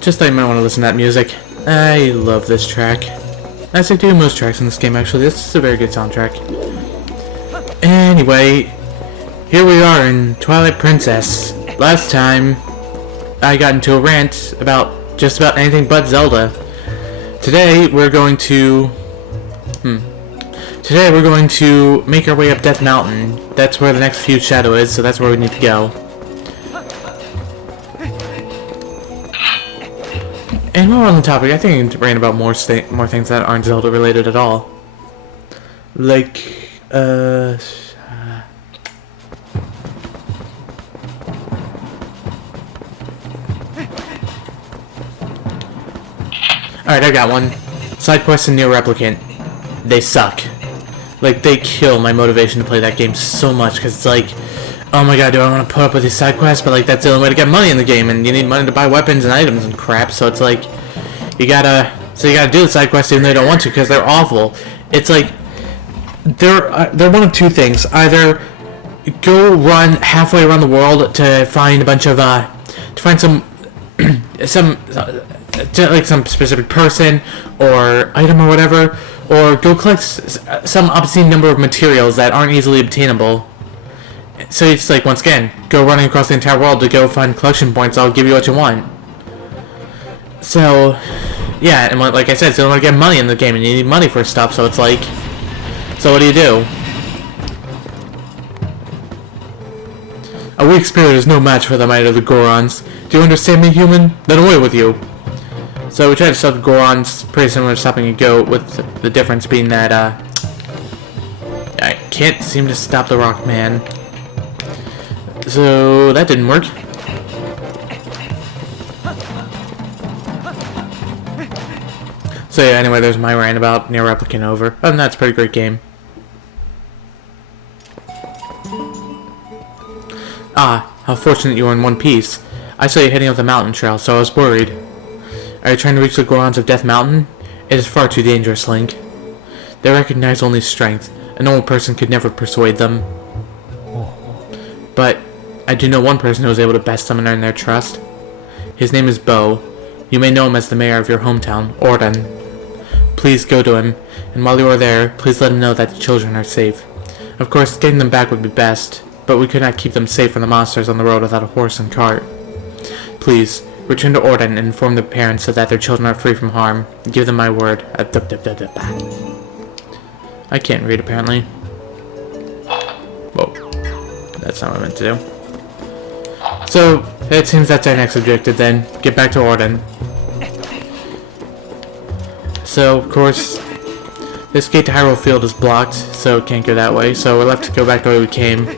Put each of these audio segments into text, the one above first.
Just thought you might want to listen to that music. I love this track. As I do most tracks in this game, actually. This is a very good soundtrack. Anyway, here we are in Twilight Princess. Last time, I got into a rant about just about anything but Zelda. Today, we're going to... Today, we're going to make our way up Death Mountain. That's where the next feud shadow is, so that's where we need to go. And while we're on the topic, I think I can rant about more things that aren't Zelda related at all. Like, Alright, I got one. Side quests and Near Replicant. They suck. Like, they kill my motivation to play that game so much, because it's like, oh my god, do I want to put up with these side quests? But like, that's the only way to get money in the game, and you need money to buy weapons and items and crap, so it's like, you gotta do the side quests even though you don't want to, because they're awful. It's like, they're one of two things. Either go run halfway around the world to find a bunch of, to find some specific person or item or whatever, or go collect some obscene number of materials that aren't easily obtainable. So it's like, once again, go running across the entire world to go find collection points. I'll give you what you want. So, yeah, and like I said, so you don't want to get money in the game, and you need money for stuff, so it's like, so what do? A weak spirit is no match for the might of the Gorons. Do you understand me, human? Then away with you. So we tried to stop the Gorons, pretty similar to stopping a goat, with the difference being that, I can't seem to stop the Rock Man. So, that didn't work. So yeah, anyway, there's my rant about Near Replicant over. Other than that, it's a pretty great game. Ah, how fortunate you were in one piece. I saw you heading up the mountain trail, so I was worried. Are you trying to reach the Gorons of Death Mountain? It is far too dangerous, Link. They recognize only strength. A normal person could never persuade them. But I do know one person who was able to best them and earn their trust. His name is Bo. You may know him as the mayor of your hometown, Ordon. Please go to him, and while you are there, please let him know that the children are safe. Of course, getting them back would be best, but we could not keep them safe from the monsters on the road without a horse and cart. Please, return to Ordon and inform the parents so that their children are free from harm. Give them my word. I can't read, apparently. Whoa. That's not what I meant to do. So, it seems that's our next objective then. Get back to Ordon. So, of course, this gate to Hyrule Field is blocked, so it can't go that way. So we're left to go back the way we came.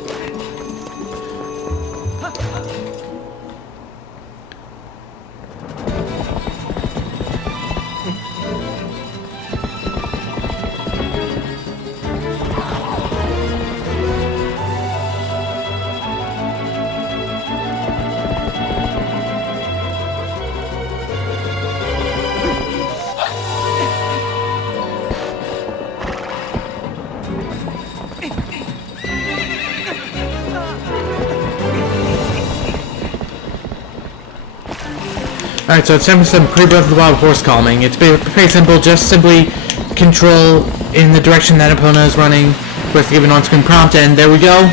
Alright, so it's time for some pre-Breath of the Wild horse calming. It's pretty simple, just simply control in the direction that opponent is running. Of course, give an on-screen prompt, and there we go.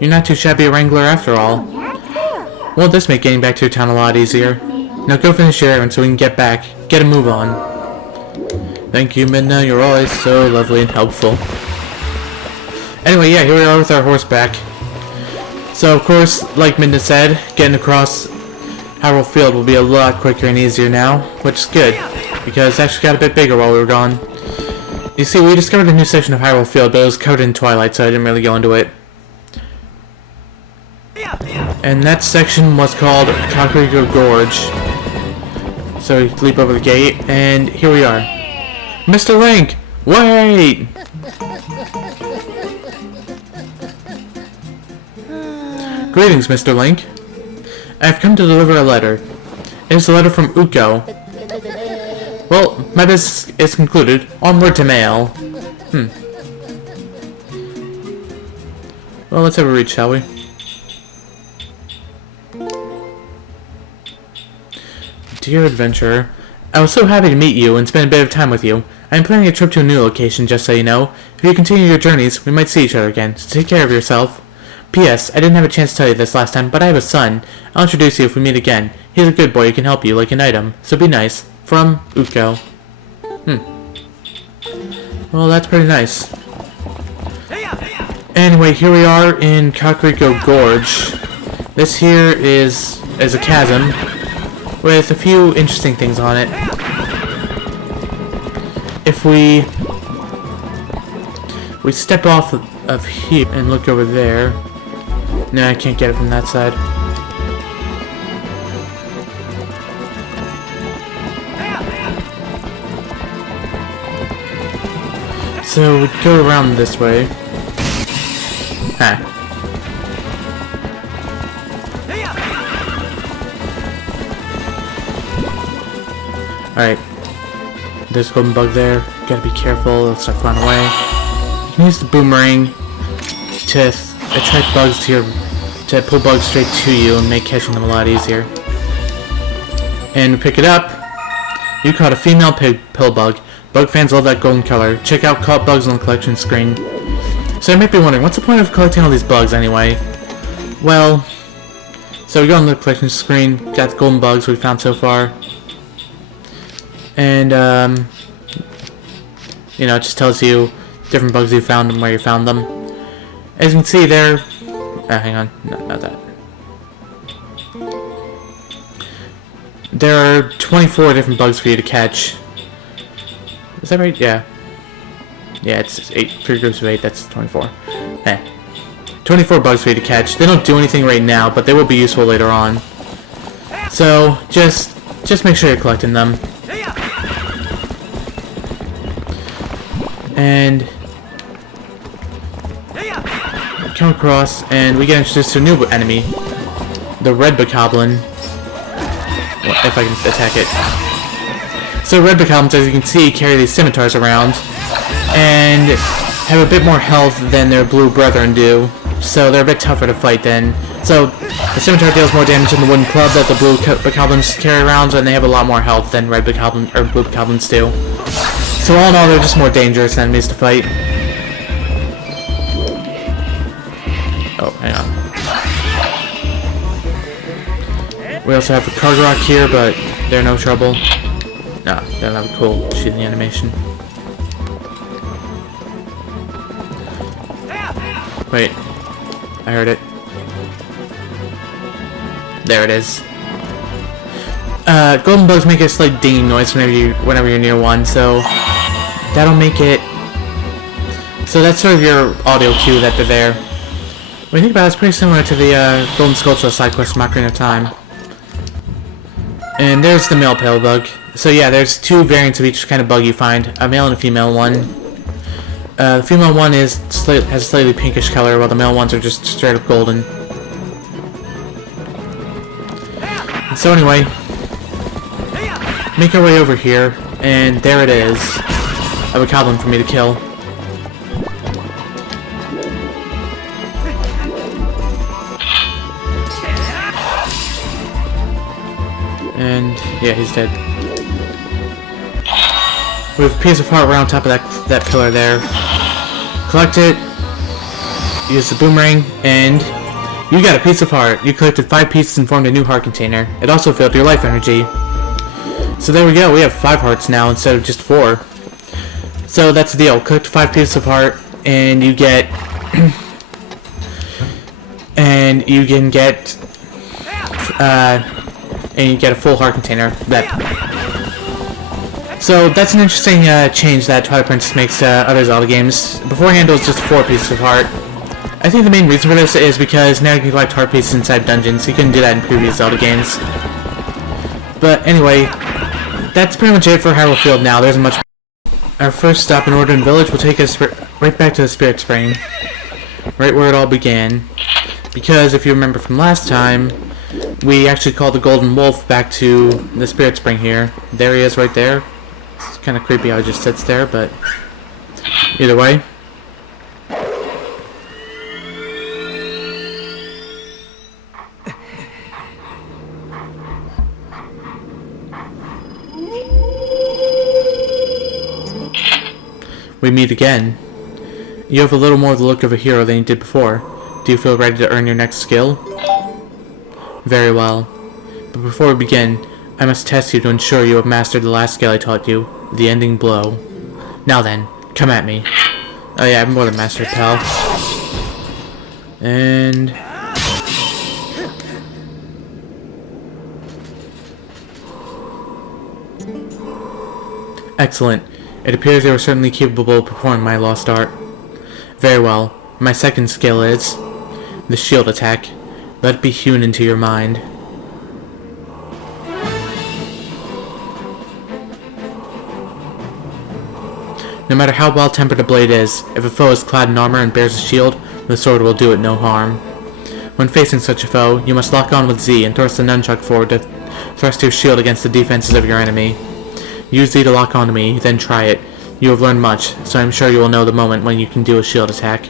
You're not too shabby a wrangler after all. Won't this make getting back to your town a lot easier? Now go finish your errand so we can get back. Get a move on. Thank you, Midna. You're always so lovely and helpful. Anyway, yeah, here we are with our horseback. So, of course, like Midna said, getting across Hyrule Field will be a lot quicker and easier now, which is good, because it actually got a bit bigger while we were gone. You see, we discovered a new section of Hyrule Field, but it was covered in Twilight, so I didn't really go into it. And that section was called Kakariko Gorge. So you leap over the gate, and here we are. Mr. Link! Wait! Greetings, Mr. Link. I have come to deliver a letter. It is a letter from Uko. Well, my business is concluded. Onward to mail. Well, let's have a read, shall we? Dear adventurer, I was so happy to meet you and spend a bit of time with you. I am planning a trip to a new location, just so you know. If you continue your journeys, we might see each other again, so take care of yourself. P.S. I didn't have a chance to tell you this last time, but I have a son. I'll introduce you if we meet again. He's a good boy who can help you like an item, so be nice. From Uko. Well, that's pretty nice. Anyway, here we are in Kakariko Gorge. This here is a chasm with a few interesting things on it. If we step off of here and look over there. No, I can't get it from that side. So we go around this way. Alright. There's a golden bug there. Gotta be careful, it'll start flying away. You can use the boomerang to attract bugs to pull bugs straight to you and make catching them a lot easier. And pick it up. You caught a female pill bug. Bug fans love that golden color. Check out caught bugs on the collection screen. So you might be wondering, what's the point of collecting all these bugs anyway? Well, so we go on the collection screen, got the golden bugs we found so far. And, you know, it just tells you different bugs you found and where you found them. As you can see there, hang on, no, not that. There are 24 different bugs for you to catch. Is that right? Yeah. Yeah, it's 3 groups of 8, that's 24. 24 bugs for you to catch. They don't do anything right now, but they will be useful later on. So, just make sure you're collecting them. And come across, and we get introduced to a new enemy, the red bokoblin. Well, if I can attack it. So red bokoblins, as you can see, carry these scimitars around, and have a bit more health than their blue brethren do. So they're a bit tougher to fight then. So the scimitar deals more damage than the wooden club that the blue bokoblins carry around, and they have a lot more health than red bokoblin or blue bokoblins do. So all in all, they're just more dangerous enemies to fight. Oh, hang on. We also have the Kargarok here, but they're no trouble. Nah, they don't have a cool shooting animation. Wait, I heard it. There it is. Golden bugs make a slight dinging noise whenever you're near one, so that'll make it. So that's sort of your audio cue that they're there. When you think about it, it's pretty similar to the Golden Sculpture side quest from Ocarina of Time. And there's the male pale bug. So yeah, there's 2 variants of each kind of bug you find, a male and a female one. The female one has a slightly pinkish color, while the male ones are just straight up golden. So anyway, make our way over here, and there it is. I have a goblin for me to kill. And yeah, he's dead. We have a piece of heart right on top of that pillar there. Collect it, use the boomerang, and you got a piece of heart. You collected 5 pieces and formed a new heart container. It also filled your life energy. So there we go, we have 5 hearts now instead of just 4. So that's the deal. Collect 5 pieces of heart, and you get and you get a full heart container. So that's an interesting change that Twilight Princess makes to other Zelda games. Beforehand it was just 4 pieces of heart. I think the main reason for this is because now you can collect heart pieces inside dungeons. You couldn't do that in previous Zelda games. But anyway, that's pretty much it for Hyrule Field now. There's much. Our first stop in Ordon Village will take us right back to the Spirit Spring. Right where it all began. Because if you remember from last time, We actually called the Golden Wolf back to the Spirit Spring here. There he is right there. It's kind of creepy how he just sits there, but either way. We meet again. You have a little more the look of a hero than you did before. Do you feel ready to earn your next skill? Very well. But before we begin, I must test you to ensure you have mastered the last skill I taught you, the ending blow. Now then, come at me. Oh yeah, I've more than mastered, pal. And... excellent. It appears you are certainly capable of performing my lost art. Very well. My second skill is... the shield attack. Let it be hewn into your mind. No matter how well-tempered a blade is, if a foe is clad in armor and bears a shield, the sword will do it no harm. When facing such a foe, you must lock on with Z and thrust the nunchuck forward to thrust your shield against the defenses of your enemy. Use Z to lock onto me, then try it. You have learned much, so I'm sure you will know the moment when you can do a shield attack.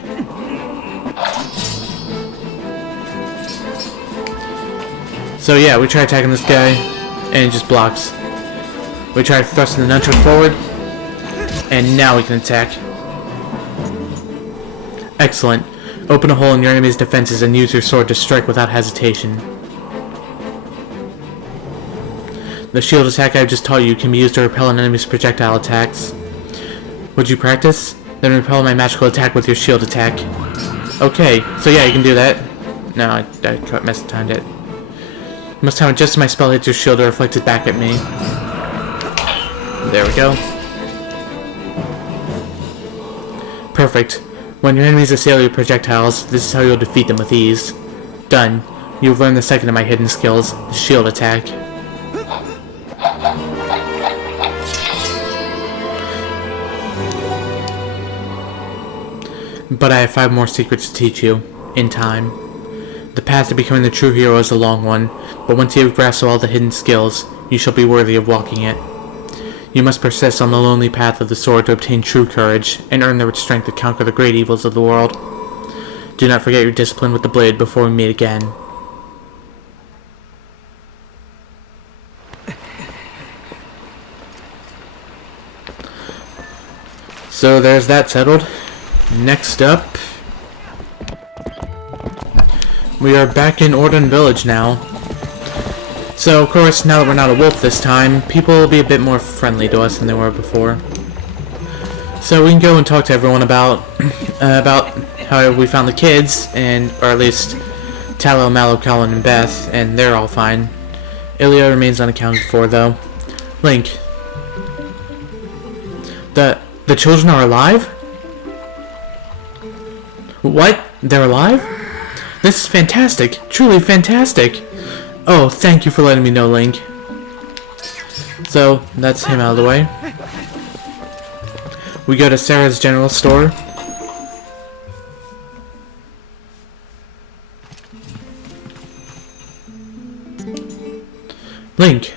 So yeah, we try attacking this guy, and it just blocks. We try thrusting the nunchuck forward, and now we can attack. Excellent. Open a hole in your enemy's defenses and use your sword to strike without hesitation. The shield attack I've just taught you can be used to repel an enemy's projectile attacks. Would you practice? Then repel my magical attack with your shield attack. Okay, so yeah, you can do that. No, I mistimed it. You must time it just as my spell hits your shield to reflect it back at me. There we go. Perfect. When your enemies assail your projectiles, this is how you'll defeat them with ease. Done. You've learned the second of my hidden skills, the shield attack. But I have 5 more secrets to teach you, in time. The path to becoming the true hero is a long one, but once you have grasped all the hidden skills, you shall be worthy of walking it. You must persist on the lonely path of the sword to obtain true courage, and earn the strength to conquer the great evils of the world. Do not forget your discipline with the blade before we meet again. So there's that settled. Next up, we are back in Ordon Village now. So, of course, now that we're not a wolf this time, people will be a bit more friendly to us than they were before. So we can go and talk to everyone about how we found the kids, or at least Tallow, Mallow, Colin, and Beth, and they're all fine. Ilya remains unaccounted for, though. Link. The children are alive? What? They're alive? This is fantastic. Truly fantastic. Oh, thank you for letting me know, Link. So, that's him out of the way. We go to Sarah's general store. Link,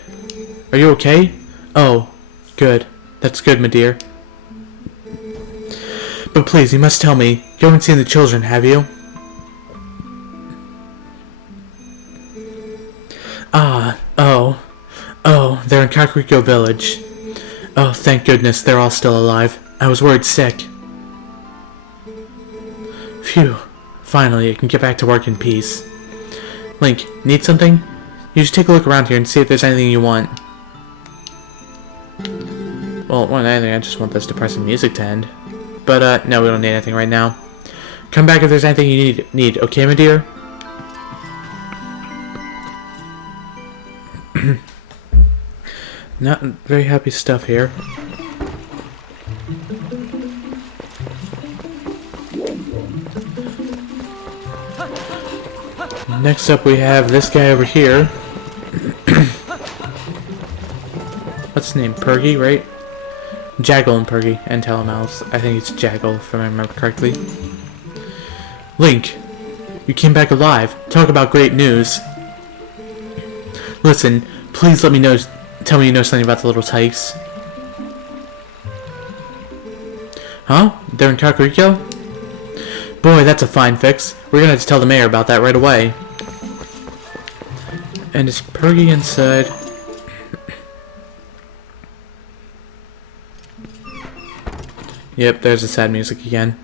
are you okay? Oh, good. That's good, my dear. But please, you must tell me, you haven't seen the children, have you? Oh, they're in Kakariko Village. Oh, thank goodness, they're all still alive. I was worried sick. Phew, finally, I can get back to work in peace. Link, need something? You should take a look around here and see if there's anything you want. Well, more than anything, I just want this depressing music to end. But, no, we don't need anything right now. Come back if there's anything you need, okay, my dear? Not very happy stuff here. Next up we have this guy over here. What's his name? Pergy, right? Jaggle and Pergy, and Telemouse. I think it's Jaggle, if I remember correctly. Link, you came back alive. Talk about great news. Listen, please let me know. Tell me you know something about the little tykes. Huh? They're in Kakariko? Boy, that's a fine fix. We're gonna have to tell the mayor about that right away. And is Pergy inside? Yep, there's the sad music again.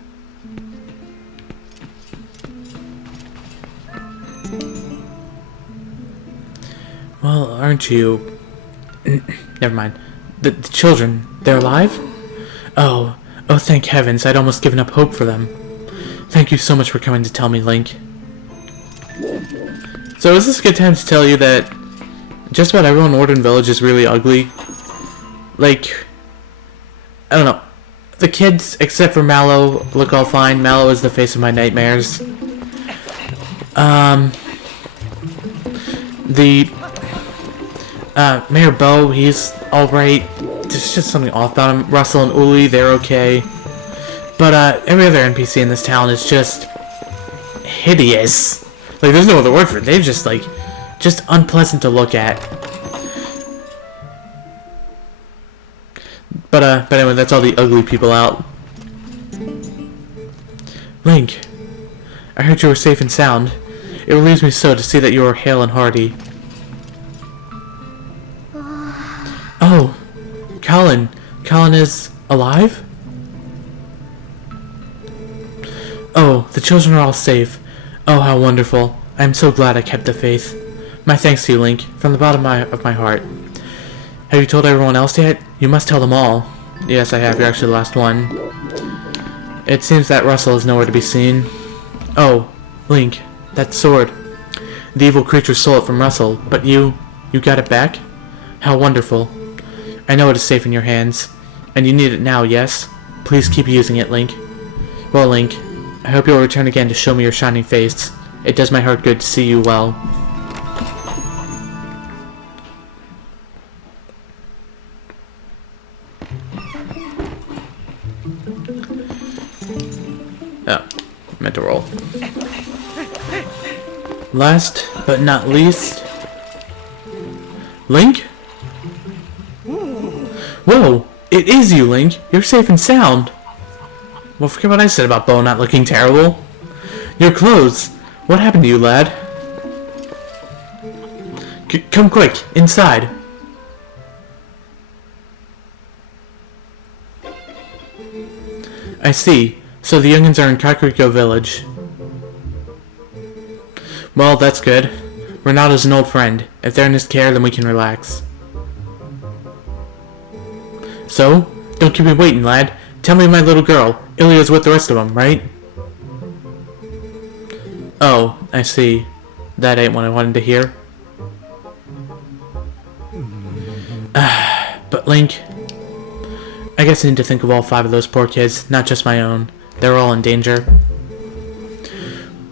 Well, aren't you... Never mind. The children, they're alive? Oh, thank heavens, I'd almost given up hope for them. Thank you so much for coming to tell me, Link. So is this a good time to tell you that just about everyone in Ordon Village is really ugly? Like, I don't know. The kids, except for Mallow, look all fine. Mallow is the face of my nightmares. Mayor Bo, he's alright. There's just something off about him. Russell and Uli, they're okay. But, every other NPC in this town is just hideous. Like, there's no other word for it. They're just, like, just unpleasant to look at. But anyway, that's all the ugly people out. Link, I heard you were safe and sound. It relieves me so to see that you are hale and hearty. Oh, Colin. Colin is alive? Oh, the children are all safe. Oh, how wonderful. I am so glad I kept the faith. My thanks to you, Link, from the bottom of my heart. Have you told everyone else yet? You must tell them all. Yes, I have. You're actually the last one. It seems that Russell is nowhere to be seen. Oh, Link, that sword. The evil creature stole it from Russell, but you got it back? How wonderful. I know it is safe in your hands. And you need it now, yes? Please keep using it, Link. Well, Link, I hope you'll return again to show me your shining face. It does my heart good to see you well. Oh, meant to roll. Last but not least, Link? Whoa! It is you, Link! You're safe and sound! Well, forget what I said about Bo not looking terrible. Your clothes! What happened to you, lad? Come quick, inside! I see. So the youngins are in Kakariko Village. Well, that's good. Renato's an old friend. If they're in his care, then we can relax. So? Don't keep me waiting, lad. Tell me my little girl. Ilya's with the rest of them, right? Oh, I see. That ain't what I wanted to hear. But Link, I guess I need to think of all 5 of those poor kids, not just my own. They're all in danger.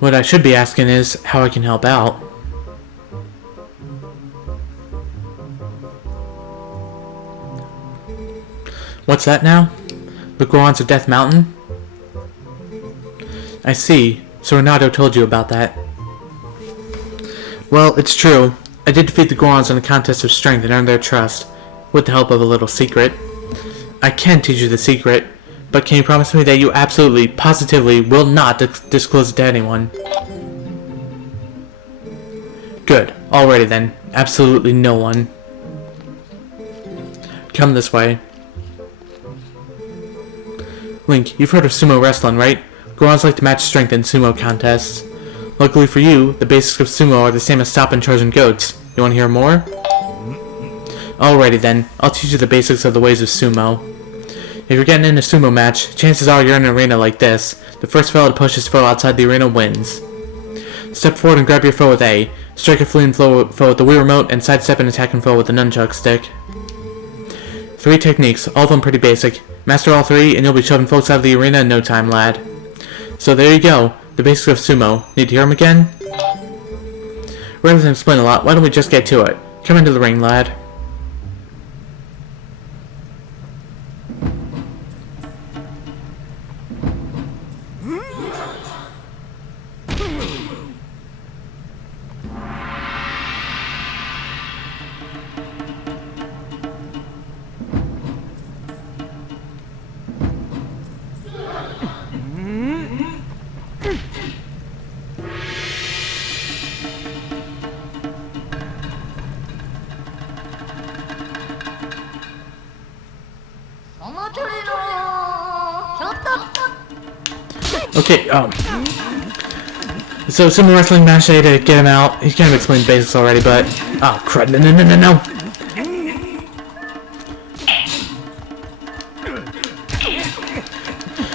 What I should be asking is how I can help out. What's that now? The Gorons of Death Mountain? I see. So Renato told you about that. Well, it's true. I did defeat the Gorons in a contest of strength and earned their trust, with the help of a little secret. I can teach you the secret, but can you promise me that you absolutely, positively will not disclose it to anyone? Good. Alrighty then. Absolutely no one. Come this way. Link, you've heard of sumo wrestling, right? Gorons like to match strength in sumo contests. Luckily for you, the basics of sumo are the same as stop and charging goats. You want to hear more? Alrighty then, I'll teach you the basics of the ways of sumo. If you're getting in a sumo match, chances are you're in an arena like this. The first fellow to push his foe outside the arena wins. Step forward and grab your foe with A. Strike a fleeing foe with the Wii Remote, and sidestep an attacking foe with the nunchuck stick. 3 techniques, all of them pretty basic. Master all 3, and you'll be shoving folks out of the arena in no time, lad. So there you go, the basics of sumo. Need to hear them again? Rather than explain a lot, why don't we just get to it? Come into the ring, lad. Okay, so sumo wrestling match day to get him out. He kind of explained the basics already, but... Oh, crud. No.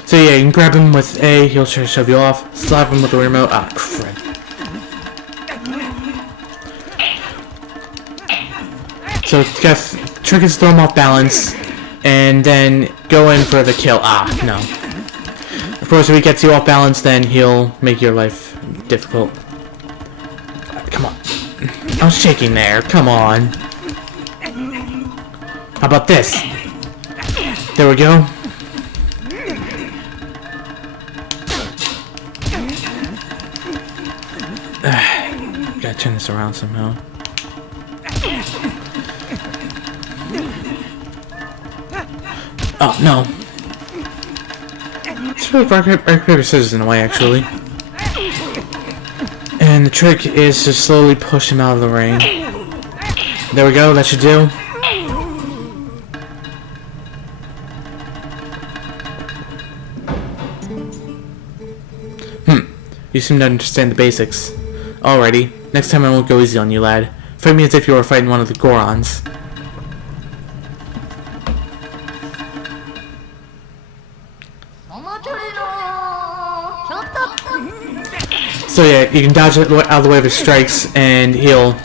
So yeah, you can grab him with A, he'll try to shove you off. Slap him with the remote. Ah, crud. So trick is throw him off balance, and then go in for the kill. Ah, no. Of course, if he gets you off balance, then he'll make your life difficult. Come on. I was shaking there. Come on. How about this? There we go. Gotta turn this around somehow. Oh, no. It's really rock, paper, scissors in a way, actually. And the trick is to slowly push him out of the ring. There we go, that should do. You seem to understand the basics. Alrighty, next time I won't go easy on you, lad. Fight me as if you were fighting one of the Gorons. So yeah, you can dodge it out of the way of his strikes, and he'll...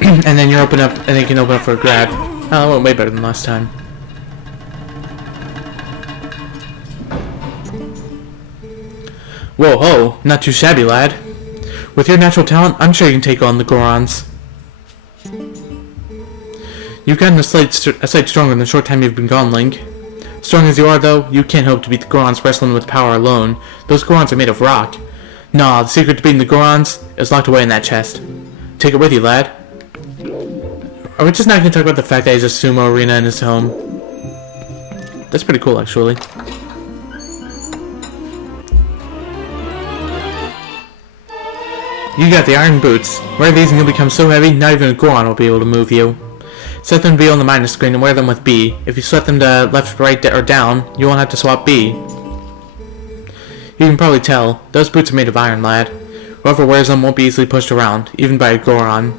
and then you're open up, and then you can open up for a grab. Oh, that went way better than last time. Whoa, ho, not too shabby, lad. With your natural talent, I'm sure you can take on the Gorons. You've gotten a sight stronger in the short time you've been gone, Link. Strong as you are, though, you can't hope to beat the Gorons wrestling with power alone. Those Gorons are made of rock. Nah, the secret to beating the Gorons is locked away in that chest. Take it with you, lad. Are we just not going to talk about the fact that he's a sumo arena in his home? That's pretty cool, actually. You got the iron boots. Wear these and you'll become so heavy, not even a Goron will be able to move you. Set them to B on the minus screen and wear them with B. If you set them to left, right, or down, you won't have to swap B. You can probably tell, those boots are made of iron, lad. Whoever wears them won't be easily pushed around, even by a Goron.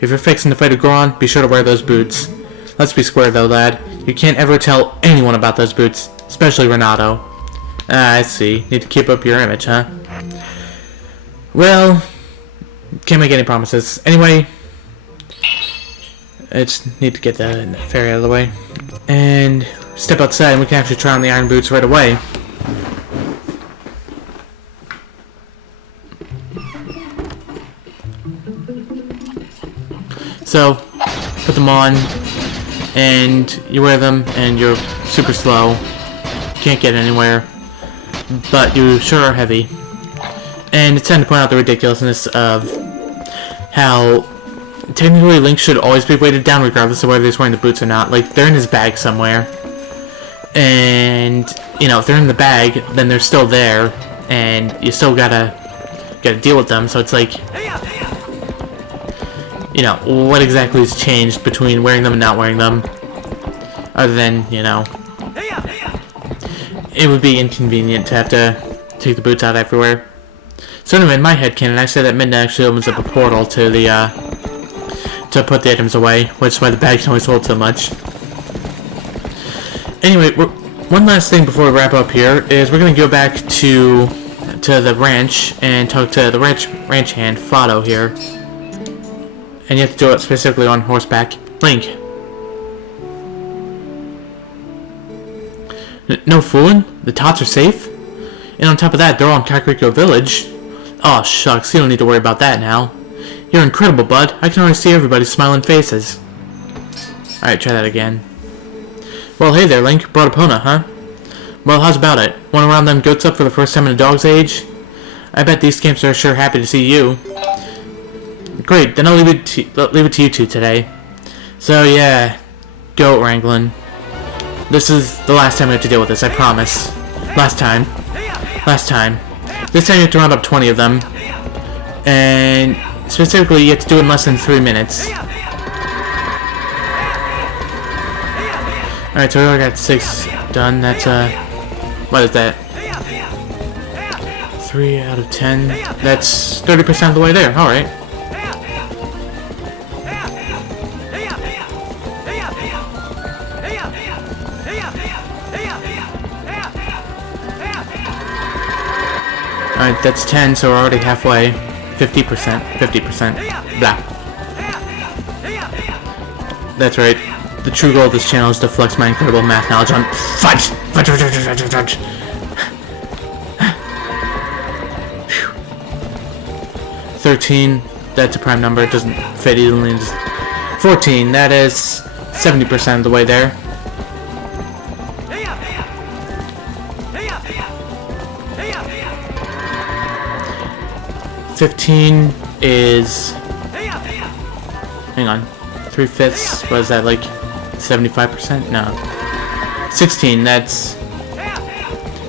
If you're fixing to fight a Goron, be sure to wear those boots. Let's be square though, lad. You can't ever tell anyone about those boots, especially Renato. Ah, I see. Need to keep up your image, huh? Well... can't make any promises. Anyway, I just need to get the ferry out of the way. And step outside and we can actually try on the iron boots right away. So, put them on, and you wear them, and you're super slow. Can't get anywhere, but you sure are heavy. And it's time to point out the ridiculousness of how technically Link should always be weighted down regardless of whether he's wearing the boots or not. Like, they're in his bag somewhere. And, you know, if they're in the bag, then they're still there. And you still gotta deal with them. So it's like, you know, what exactly has changed between wearing them and not wearing them? Other than, you know, it would be inconvenient to have to take the boots out everywhere. So anyway, in my headcanon, I say that Midna actually opens up a portal to the, to put the items away, which is why the bag can always hold so much. Anyway, one last thing before we wrap up here is we're going to go back to the ranch and talk to the ranch hand, Fado, here. And you have to do it specifically on horseback. Link. No fooling? The tots are safe? And on top of that, they're all in Kakariko Village. Aw, shucks, you don't need to worry about that now. You're incredible, bud. I can already see everybody's smiling faces. Alright, try that again. Well, hey there, Link. Brought Epona, huh? Well, how's about it? Want to round them goats up for the first time in a dog's age? I bet these scamps are sure happy to see you. Great, then I'll leave it to you two today. So, yeah. Goat wrangling. This is the last time we have to deal with this, I promise. Last time. This time you have to round up 20 of them. And specifically, you have to do it in less than 3 minutes. Alright, so we already got 6 done. That's, What is that? 3 out of 10. That's 30% of the way there. Alright. Alright, that's 10, so we're already halfway. 50%. 50%. Blah. That's right. The true goal of this channel is to flex my incredible math knowledge on fudge! Fudge, fudge, fudge, fudge, fudge. 13, that's a prime number, it doesn't fit evenly into 14, that is 70% of the way there. $15 is, hang on, 3/5, what is that, like 75%? No. 16, that's,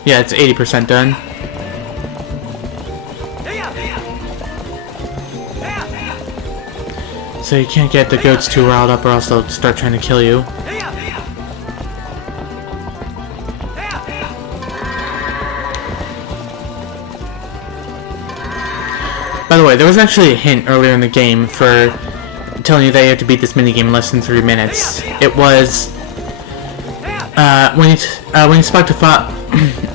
yeah, it's 80% done. So you can't get the goats too riled up or else they'll start trying to kill you. By the way, there was actually a hint earlier in the game for telling you that you have to beat this minigame in less than 3 minutes. It was when you speak to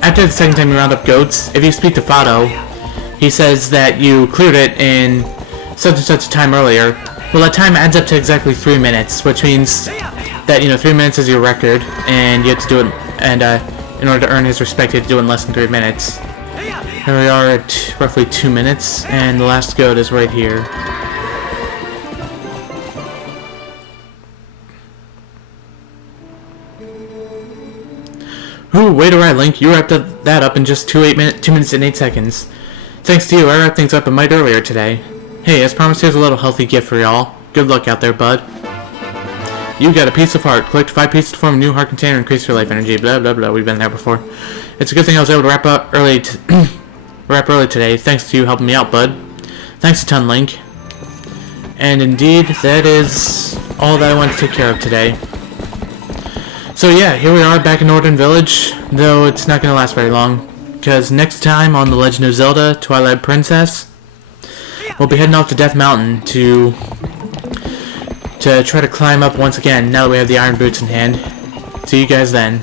after the second time you round up goats, if you speak to Fado, he says that you cleared it in such and such a time earlier. Well, that time adds up to exactly 3 minutes, which means that, 3 minutes is your record, and you have to do it, and in order to earn his respect, you have to do it in less than 3 minutes. Here we are at roughly 2 minutes, and the last goat is right here. Ooh, way to ride, Link. You wrapped that up in just 2 minutes and 8 seconds. Thanks to you, I wrapped things up a mite earlier today. Hey, as promised, here's a little healthy gift for y'all. Good luck out there, bud. You got a piece of heart. Collect 5 pieces to form a new heart container and increase your life energy. Blah, blah, blah. We've been there before. It's a good thing I was able to wrap early today. Thanks to you helping me out, bud. Thanks a ton, Link. And indeed, that is all that I wanted to take care of today. So yeah, here we are back in Ordon Village, though it's not going to last very long. Because next time on The Legend of Zelda, Twilight Princess, we'll be heading off to Death Mountain to try to climb up once again, now that we have the iron boots in hand. See you guys then.